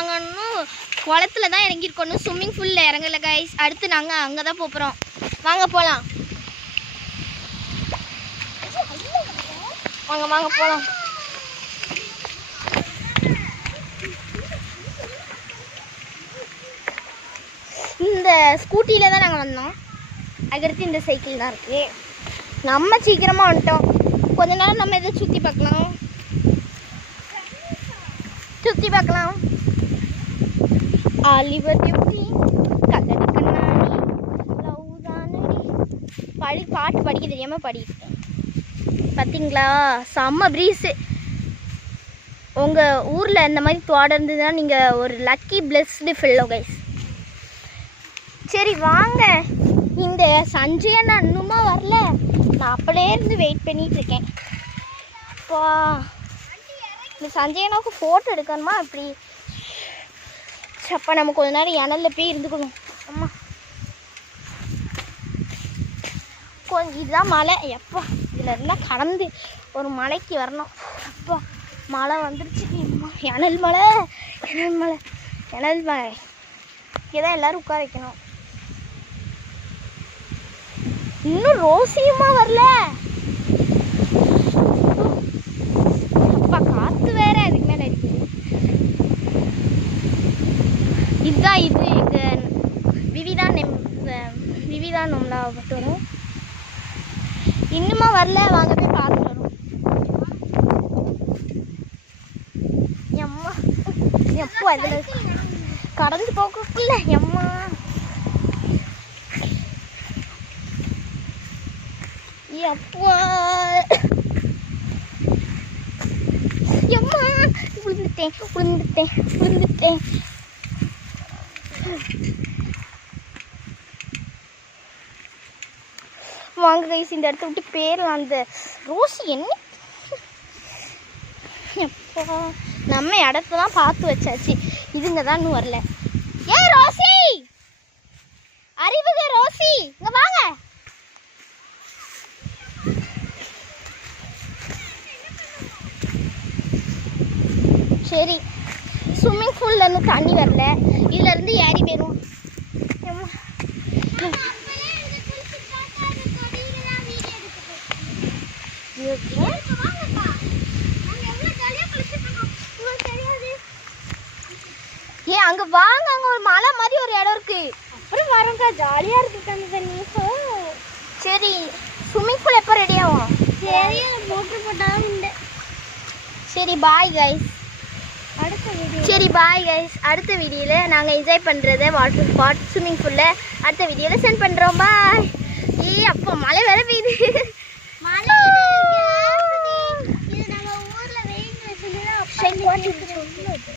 நாங்கள் குளத்துல தான் இறங்கியிருக்கோம், ஸ்விம்மிங் பூலில் இறங்கலை கைஸ். அடுத்து நாங்கள் அங்கே தான் போகிறோம். வாங்க போகலாம், வாங்க வாங்க போகலாம். இந்த ஸ்கூட்டியில் தான் நாங்கள் வந்தோம். அதுக்கடுத்து இந்த சைக்கிள் தான் இருக்குது. நம்ம சீக்கிரமாக வந்துட்டோம். கொஞ்ச நேரம் நம்ம எதை சுற்றி பார்க்கலாம். ஆலிவர் டியூட்டி கல்லடி கண்ணாடி லவ் தானடி பாட்டு படிக்க தெரியாமல் படிக்கிட்டேன். பார்த்தீங்களா, செம்ம ப்ரீஸு. உங்கள் ஊரில் இந்த மாதிரி தோட்டம் இருந்ததுன்னா நீங்கள் ஒரு லக்கி பிளெஸ்டு ஃபெல்லோ கைஸ். சரி வாங்க. இந்த சஞ்சய் அண்ணா இன்னுமா வரல. நான் அப்படியே இருந்து வெயிட் பண்ணிகிட்ருக்கேன். இப்போ இந்த சஞ்சய் அண்ணாவுக்கு ஃபோட்டோ எடுக்கணுமா அப்படி? அப்போ நம்ம கொஞ்ச நேரம் இணலில் போய் இருந்துக்கணும். அம்மா கொஞ்சம் இதுதான் மலை. எப்போ இதில் இருந்தால் கடந்து ஒரு மலைக்கு வரணும். அப்போ மழை வந்துருச்சு. இணல் மலை இங்கே தான் எல்லோரும் உட்கார வைக்கணும். இன்னும் ரோசியுமா வரல. அப்பா காற்று வேற அதுக்கு மேலே இருக்குது. இதுதான் இது எங்கள் விவிதான் நம்மளா வரும். இன்னுமா வரல. வாங்க போய் பார்த்துட்டு வரும். எம்மா எப்போ அதில் கடந்து போகல. எம்மா எப்பா எம்மா விழுந்துட்டேன். வாங்க கைஸ், இந்த இடத்த விட்டு பேரலாம். அந்த ரோசி என்ன எப்பா நம்ம இடத்தெல்லாம் பார்த்து வச்சாச்சு. இதுங்க தான் இன்னும் வரல. ஏ ரோசி, அறிவுக ரோசி, இங்க வாங்க. சரி, ஸ்விம்மிங் பூல்லேருந்து தண்ணி வரல. இதுலேருந்து ஏறி போயிடும். ஏன் அங்கே வாங்க, அங்கே ஒரு மலை மாதிரி ஒரு இடம் இருக்கு. அப்புறம் வரங்கா, ஜாலியாக இருக்கு அந்த தண்ணி. சரி, ஸ்விம்மிங் பூல் எப்போ ரெடி ஆகும்? சரி, மோட்டர் போட்டாலும் உண்டு. சரி பாய் கைஸ். அடுத்த வீடியோவில் நாங்கள் என்ஜாய் பண்ணுறத வாட்டர் ஸ்விம்மிங் பூலில் அடுத்த வீடியோவில் சென்ட் பண்ணுறோம். பாய். அப்போ மழை வேற பெய்யுது. மழை இது நம்ம ஊரில் வெயில்